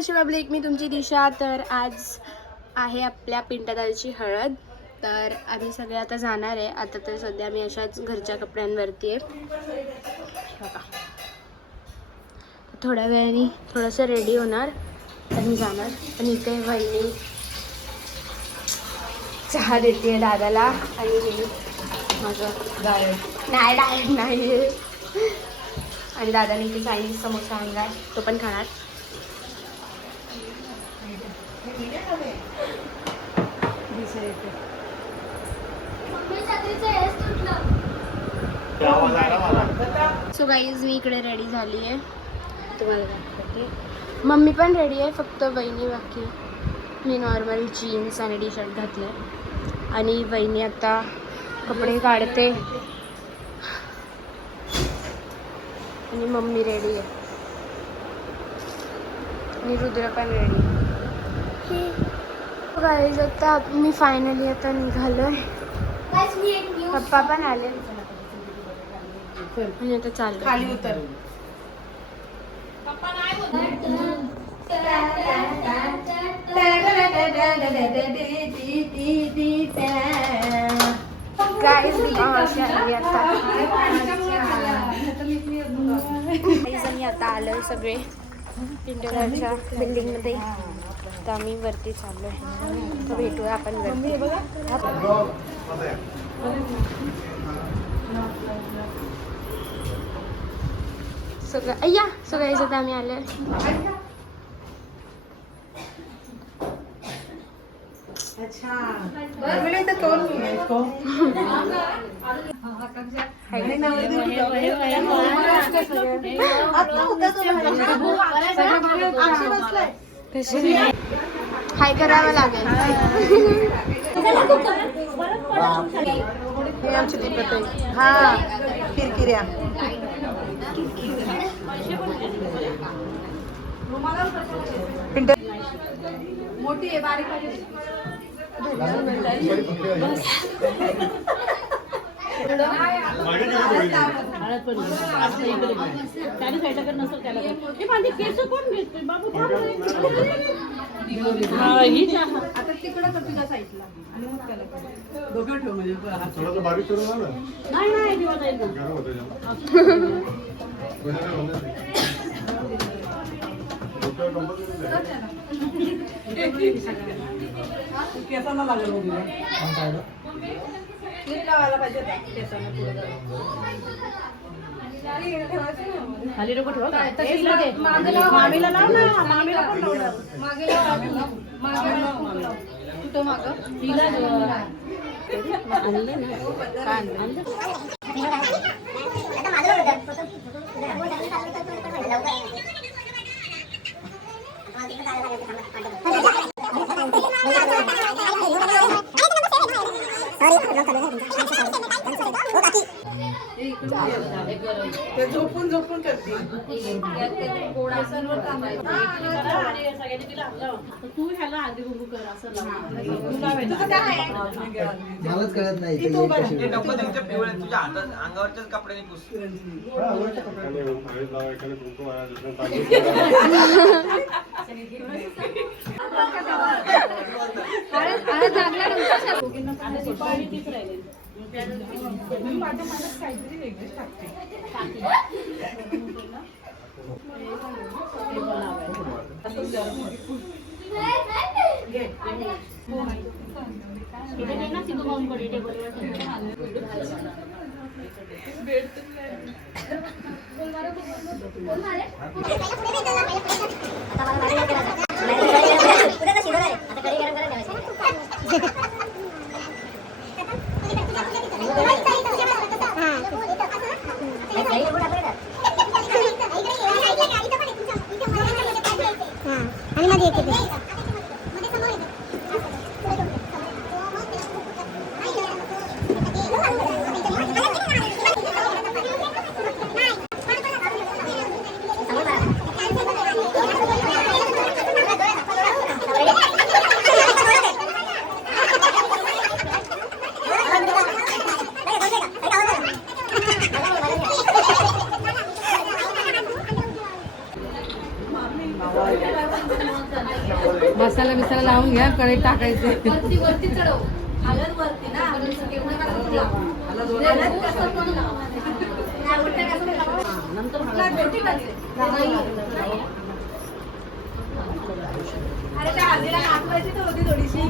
कशी पब्लिक, मी तुमची दिशा. तर आज आहे आपल्या पिंटादाची हळद. तर आम्ही सगळे आता जाणार आहे. आता तर सध्या मी अशाच घरच्या कपड्यांवरती आहे बघा. थोड्या वेळाने थोडंसं रेडी होणार आणि जाणार. आणि इथे वहिनी चहा देते दादाला. आणि हे माझं डायट नाही आहे. आणि दादाने इथे चायनीज समोसा आणला, तो पण खाणार. सो गाईज मी इकडे रेडी झाली आहे, तुम्हाला दाखवते. मम्मी पण रेडी आहे, फक्त वहिनी बाकी. मी नॉर्मल जीन्स आणि टी शर्ट घातलं आहे आणि वहिनी आता कपडे काढते आणि मम्मी रेडी आहे आणि रुद्र पण रेडी आहे. गाईज आता मी फायनली आता निघालोय. पप्पा पण आले आणि आता चाललो खाली उतर. गाईज आम्ही आता आलोय सगळे पिंटोराच्या बिल्डिंगमध्ये. तर आम्ही वरती चाललोय. तर भेटूया आपण वरती. सगळं सगळ्याच आता आम्ही आलोय. हाय करावं लागेल. हे आमची तिकट आहे. हा किरकिऱ्या मोठी आहे बारीक आता तिकडं तर तुझ्या साईडला आणि मग त्याला दोघं ठेव म्हणजे बारीक करून केसांना लागेल लावायला पाहिजे केसांना खाली नको ठेव. मामीला लाव ना, मामीला पण लावणार. मागे लाव, मागे लाव. कुठं मागं तिला आणले ना काय आणलं. झोपून झोपून करते. तू ह्याला आधी उभं कर असं मलाच कळत नाही. तुझ्या अंगावरच्याच कपड्याने काहीतरी वेगळंच टाकते. मसाला बिसाला लावून घ्या, कढईत टाकायचं. वरती चढव. हलद वरती ना. नंतर अरे त्या हळदीला नाचवायची तर होती थोडीशी.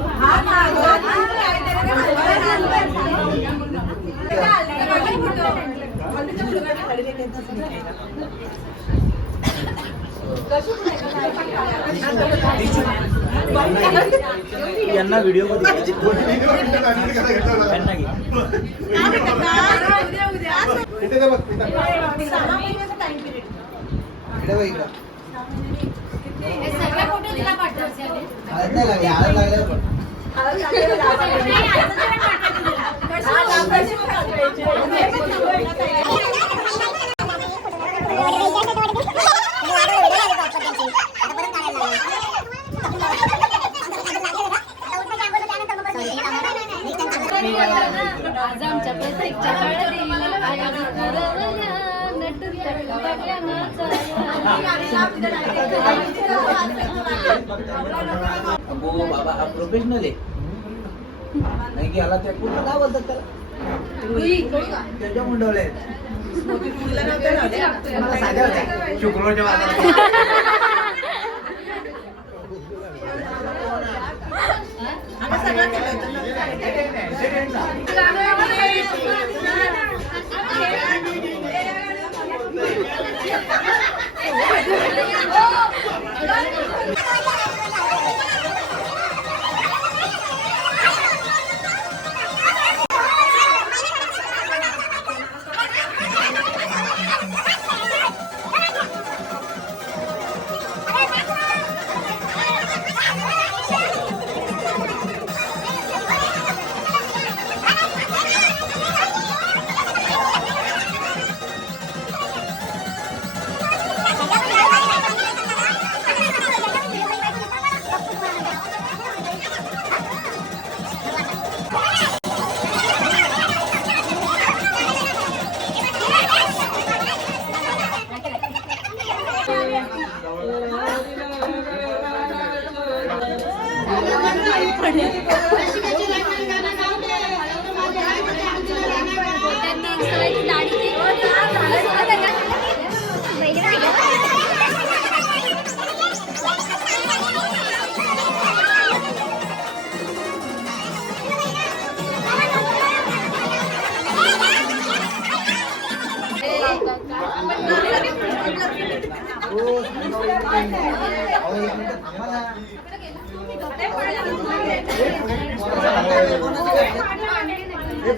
यांना व्हिडिओ सगळ्या फोटो तिला पाठवायचे. आज आमच्या प्रत्येकच्या बाबा हा प्रोफेशनल आहे नाही की याला त्या कुठं काय बोलतात त्याला त्याच्या मुंडवले शुक्रवारच्या बाजारात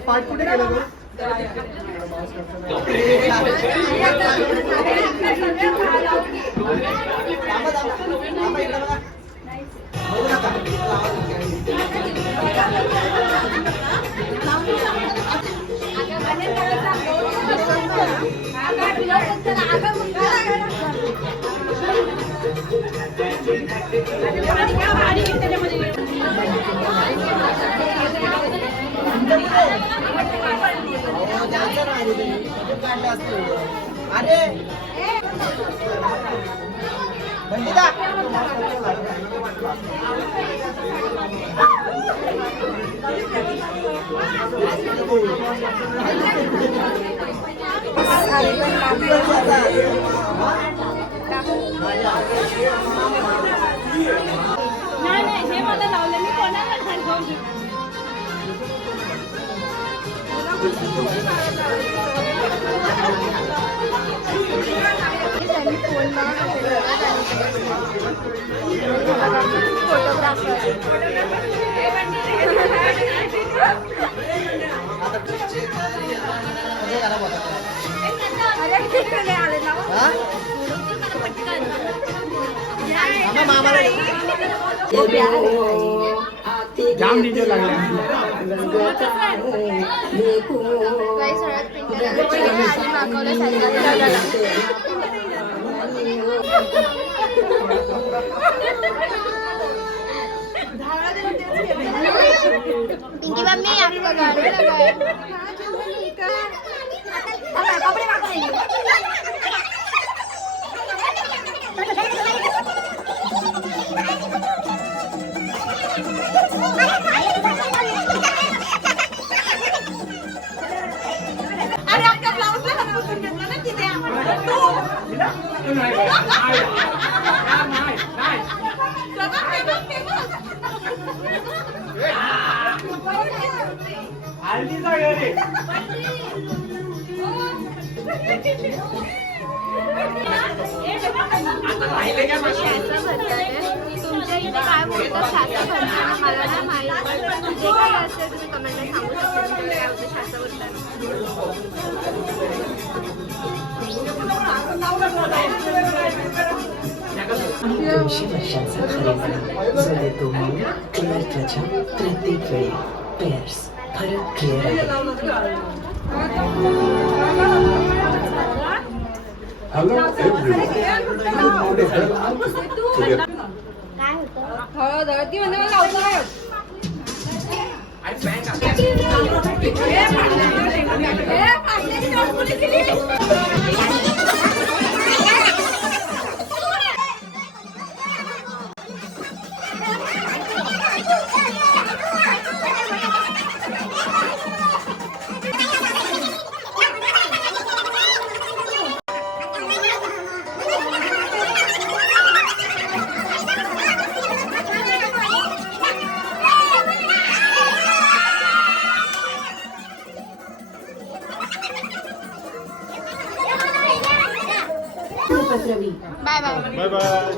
पाठ कुठे गेला तो? अरे नाही हे मला लावलं मी कोणाला सांगू. जाम डीजे लागले काही सगळ्यात पिंट्याला आधी मागवलं साईला. पिंकी मम्मी आपका गाड़ी लगा है. अरे आपल्या ब्लाऊजला हात बसून घेतला ना तिथे तुमच्या इथे काय बोलतात शासा भरताना मला नाही माहिती, पण जे काही असेल तुम्ही कमेंटला सांगू शकता तुमच्याकडे काय होतं शासा भरताना. 200 वर्षांचा खरेदी जो देतो मऊ क्लिअर त्वचा प्रत्येक वेळी. पेअर्स फरक क्लिअर आहे. हळद ती म्हणजे मला लावतो हळद. Bye bye.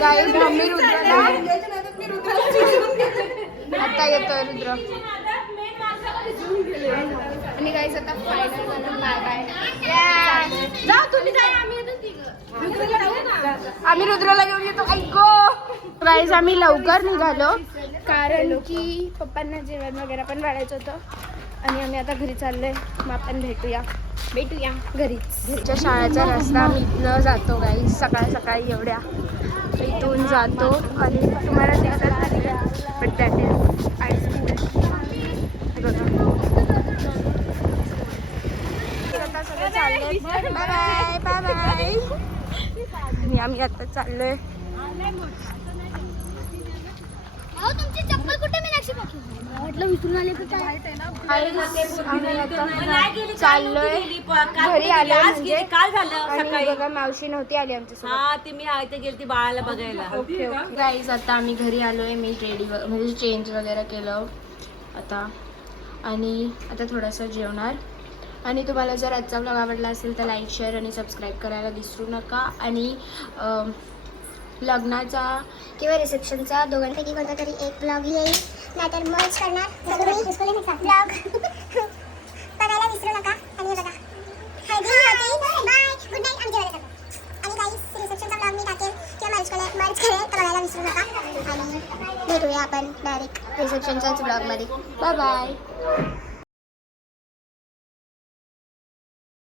गाईज मम्मी रुद्रला आता येतोय रुद्र. आणि गाईज आता फायनल झालं. Bye bye. जाऊ तुम्ही जा, आम्ही रुद्रला घेऊन येतो. ऐको गाईज आम्ही लवकर निघालो कारण की पप्पांना जेवण वगैरे पण वाढायचं होतं आणि आम्ही आता घरी चाललोय. मग आपण भेटूया घरीच. घरच्या शाळेचा रस्ता आम्ही इथनं जातो गाईज. सकाळी सकाळी एवढ्या इथून जातो आणि तुम्हाला दिसत बट दॅट इज हायस्कूल. आता सगळं चाललंय. Bye bye bye bye. आणि आम्ही आता चाललोय. तुमची चप्पल कुठे मीनाक्षी पाठी म्हटलं विसरून आले तर काय आम्ही आता चाललोय घरी आलो म्हणजे. काल झालं आणि बघा मावशी नव्हती आली आमच्यासोबत. हा ती मी आहे ते गेली बाळाला बघायला. गाईज आता आम्ही घरी आलोय. मी रेडी म्हणजे चेंज वगैरे केलं आता आणि आता थोडंसं जेवणार. आणि तुम्हाला जर आजचा व्लॉग आवडला असेल तर लाईक शेअर आणि सबस्क्राईब करायला विसरू नका. आणि लग्नाचा किंवा रिसेप्शनचा दोघांपैकी कोणता तरी एक ब्लॉग येईल, नाहीतर मर्ज करणार ब्लॉग बघायला विसरू नका. आणि हे बघा हळदी होती. Bye good night. आमच्या वेळेला आणि गाईस रिसेप्शनचा ब्लॉग मी टाकेल किंवा मर्ज करेल तर बघायला विसरू नका. आणि भेटूया आपण डायरेक्ट रिसेप्शनच्याच ब्लॉगमध्ये. Bye bye.